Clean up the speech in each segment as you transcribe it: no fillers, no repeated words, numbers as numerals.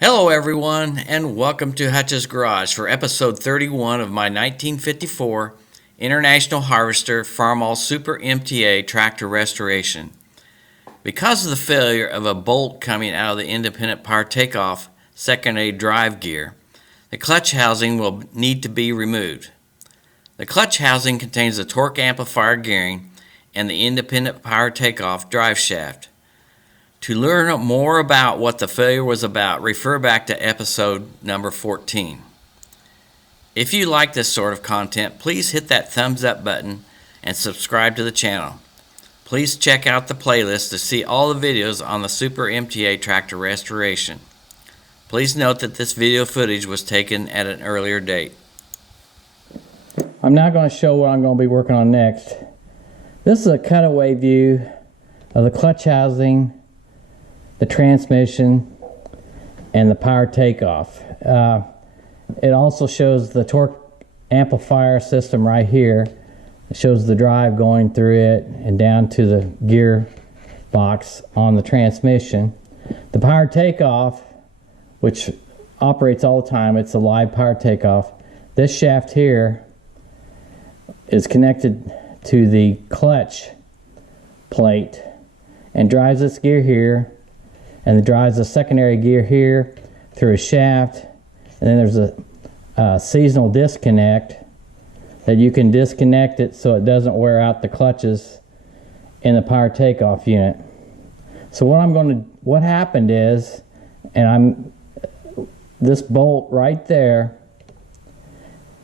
Hello everyone, and welcome to Hutch's Garage for episode 31 of my 1954 International Harvester Farmall Super MTA tractor restoration. Because of the failure of a bolt coming out of the independent power takeoff secondary drive gear, the clutch housing will need to be removed. The clutch housing contains the torque amplifier gearing and the independent power takeoff drive shaft. To learn more about what the failure was about, refer back to episode number 14. If you like this sort of content, please hit that thumbs up button and subscribe to the channel. Please check out the playlist to see all the videos on the Super MTA tractor restoration. Please note that this video footage was taken at an earlier date. I'm now going to show what I'm going to be working on next. This is a cutaway view of the clutch housing, the transmission, and the power takeoff. It also shows the torque amplifier system right here. It shows the drive going through it and down to the gear box on the transmission. The power takeoff, which operates all the time, it's a live power takeoff. This shaft here is connected to the clutch plate and drives this gear here, and it drives the secondary gear here through a shaft, and then there's a seasonal disconnect that you can disconnect it so it doesn't wear out the clutches in the power takeoff unit. So what happened is, this bolt right there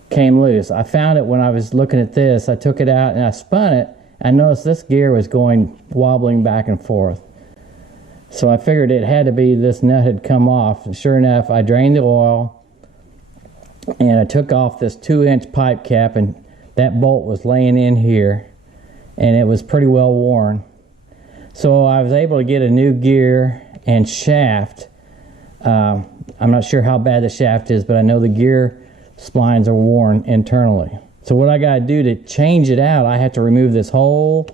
came loose. I found it when I was looking at this. I took it out and I spun it. I noticed this gear was wobbling back and forth. So I figured it had to be this nut had come off. And sure enough, I drained the oil and I took off this 2-inch pipe cap, and that bolt was laying in here and it was pretty well worn. So I was able to get a new gear and shaft. I'm not sure how bad the shaft is, but I know the gear splines are worn internally. So what I got to do to change it out, I have to remove this whole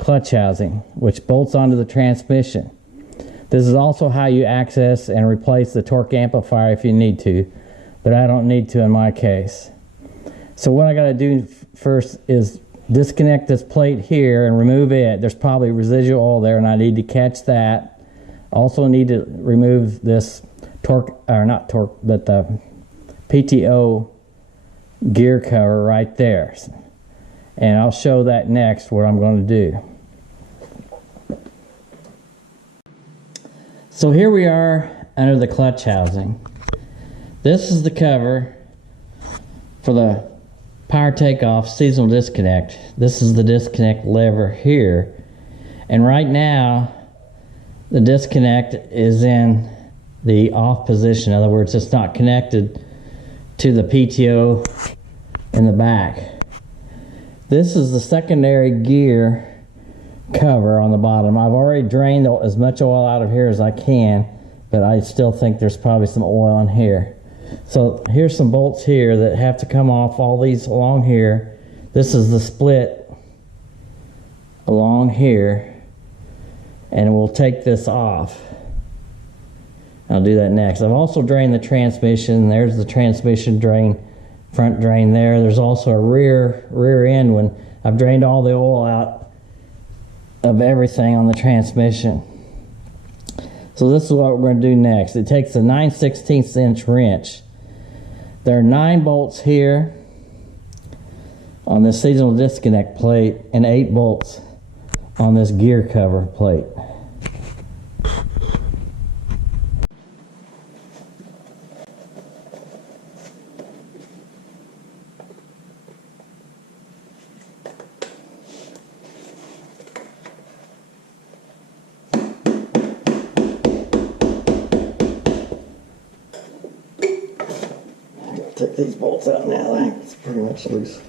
clutch housing, which bolts onto the transmission. This is also how you access and replace the torque amplifier if you need to, but I don't need to in my case. So what I got to do first is disconnect this plate here and remove it. There's probably residual oil there, and I need to catch that. Also need to remove this the PTO gear cover right there. And I'll show that next, what I'm going to do. So here we are under the clutch housing. This is the cover for the power takeoff seasonal disconnect. This is the disconnect lever here. And right now, the disconnect is in the off position. In other words, it's not connected to the PTO in the back. This is the secondary gear cover on the bottom. I've already drained as much oil out of here as I can, but I still think there's probably some oil in here. So here's some bolts here that have to come off, all these along here. This is the split along here, and we'll take this off. I'll do that next. I've also drained the transmission. There's the transmission drain, front drain there. There's also a rear end one. I've drained all the oil out of everything on the transmission. So this is what we're going to do next. It takes a 9/16 inch wrench. There are 9 bolts here on this seasonal disconnect plate and 8 bolts on this gear cover plate. Take these bolts out now. It's pretty much loose.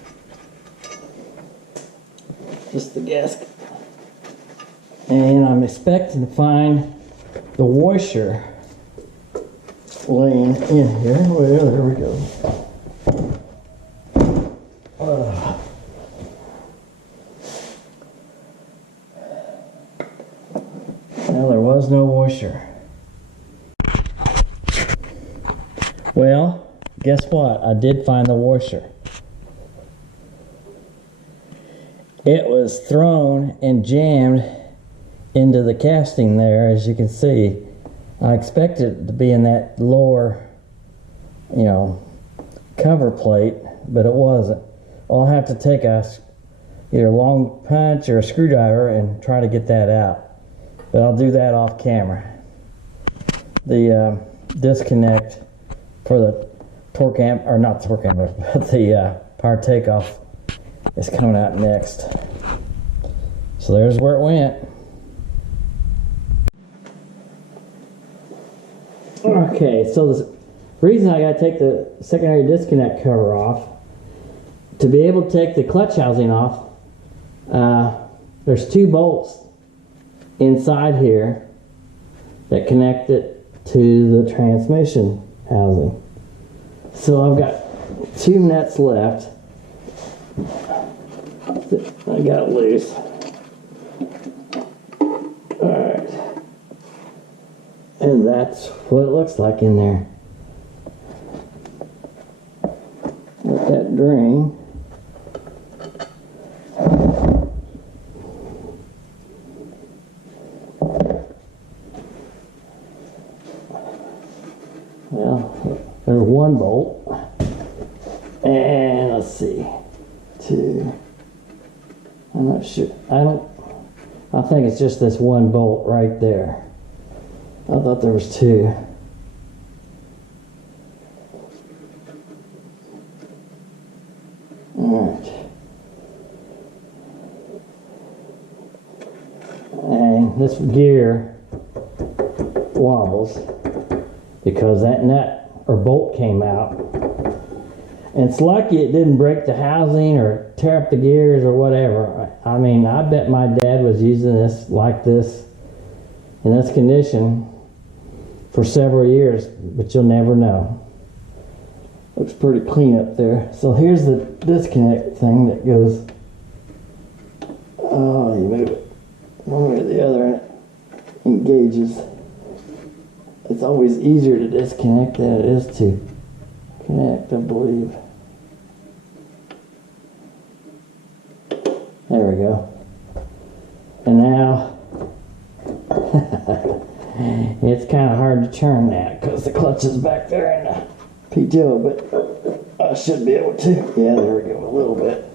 Just the gasket. And I'm expecting to find the washer laying in here. Well, there we go. Well, there was no washer. Well, guess what? I did find the washer. It was thrown and jammed into the casting there, as you can see. I expected it to be in that lower, cover plate, but it wasn't. I'll have to take either a long punch or a screwdriver and try to get that out. But I'll do that off camera. The disconnect for the torque amp, or not torque amp, but the power takeoff is coming out next. So there's where it went. Okay, so the reason I gotta take the secondary disconnect cover off, to be able to take the clutch housing off, there's 2 bolts inside here that connect it to the transmission housing. So I've got 2 nuts left. I got it loose. Alright. And that's what it looks like in there. Let that drain. Well, there's 1 bolt. And let's see. 2. I'm not sure. I think it's just this 1 bolt right there. I thought there was 2. Alright. And this gear wobbles because that nut or bolt came out. And it's lucky it didn't break the housing or tear up the gears or whatever. I mean, I bet my dad was using this like this in this condition for several years, but you'll never know. Looks pretty clean up there. So here's the disconnect thing that goes, oh, you move it one way or the other and it engages. It's always easier to disconnect than it is to connect, I believe. There we go. And now it's kind of hard to turn that because the clutch is back there in the PTO, but I should be able to. Yeah, there we go, a little bit.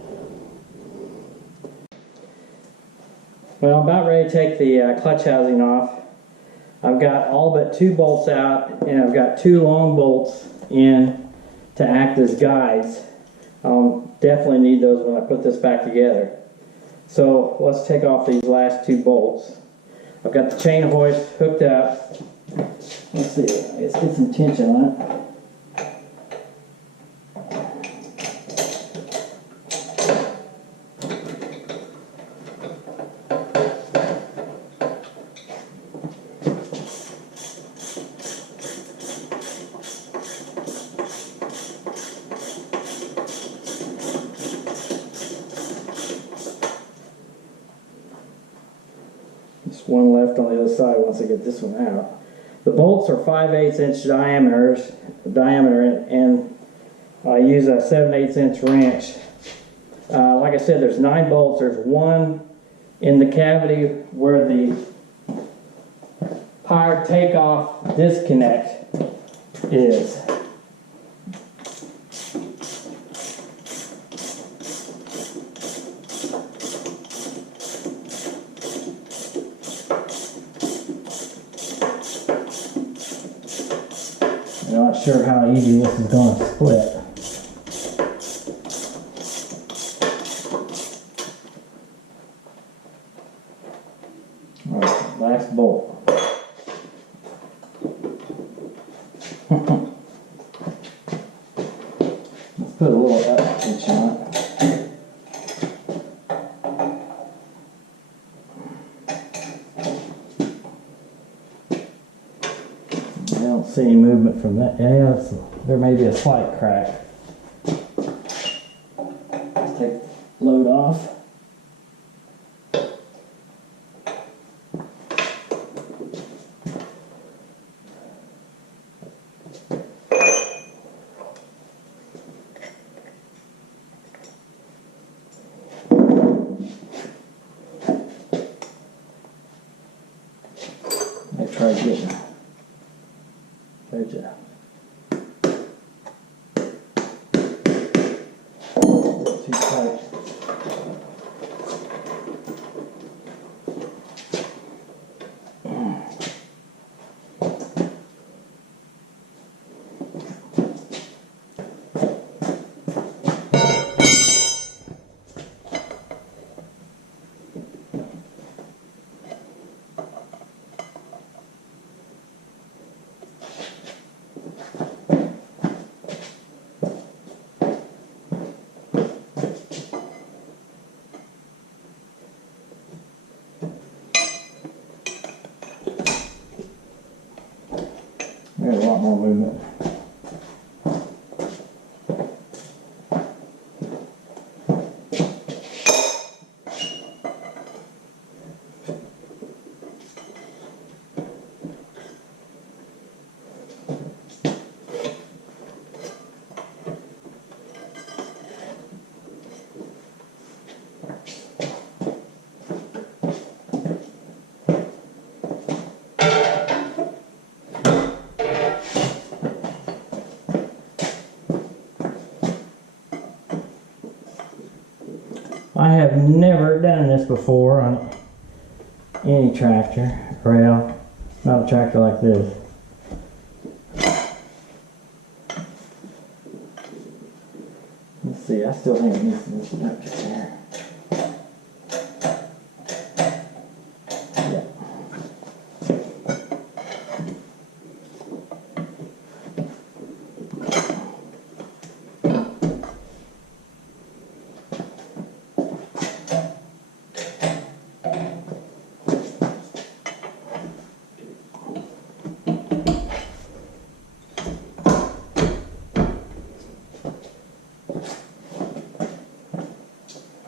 Well, I'm about ready to take the clutch housing off. I've got all but 2 bolts out, and I've got 2 long bolts in to act as guides. I'll definitely need those when I put this back together. So let's take off these last 2 bolts. I've got the chain hoist hooked up. Let's see, let's get some tension on it. Just one left on the other side once I get this one out. The bolts are 5/8 inch diameter, and I use a 7/8 inch wrench. Like I said, there's 9 bolts. There's 1 in the cavity where the power takeoff disconnect is. I'm not sure how easy this is going to split. All right, last bolt. Let's put a little tension on it. I don't see any movement from that. Yeah, there may be a slight crack. Let's take the load off. Sorry, getting there's a too tight. We got a lot more movement. I have never done this before on any tractor, well, not a tractor like this. Let's see, I still think it needs to listen up to there. Yeah.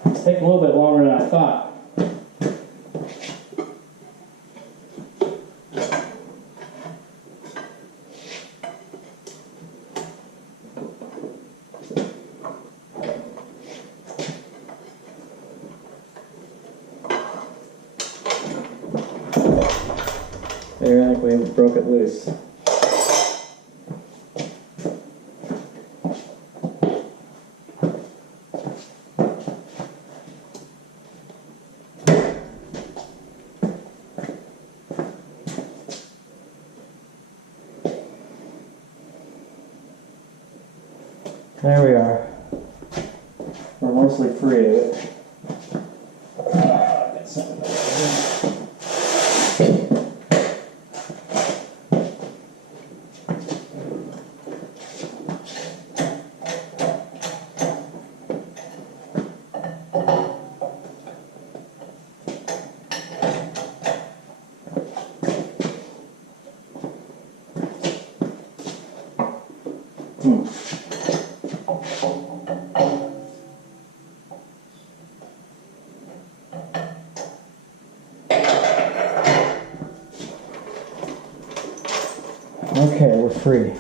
It's taking a little bit longer than I thought. There, I think we broke it loose. There we are. We're mostly free of it. Got something back there. Okay, we're free.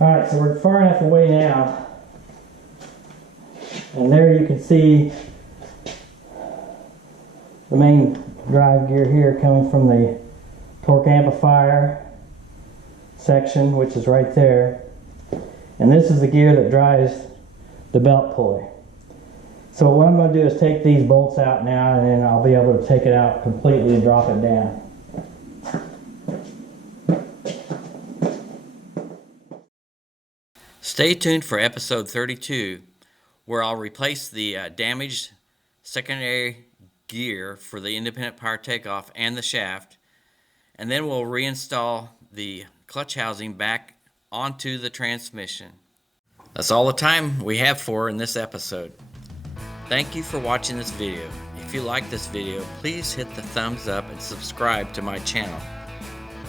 Alright, so we're far enough away now. And there you can see the main drive gear here coming from the torque amplifier section, which is right there. And this is the gear that drives the belt pulley. So what I'm going to do is take these bolts out now, and then I'll be able to take it out completely and drop it down. Stay tuned for episode 32, where I'll replace the damaged secondary gear for the independent power takeoff and the shaft, and then we'll reinstall the clutch housing back onto the transmission. That's all the time we have for in this episode. Thank you for watching this video. If you like this video, please hit the thumbs up and subscribe to my channel.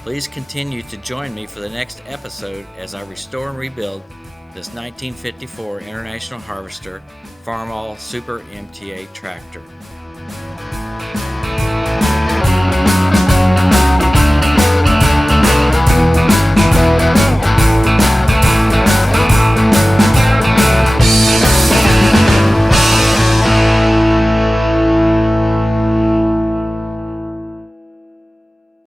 Please continue to join me for the next episode as I restore and rebuild this 1954 International Harvester Farmall Super MTA tractor.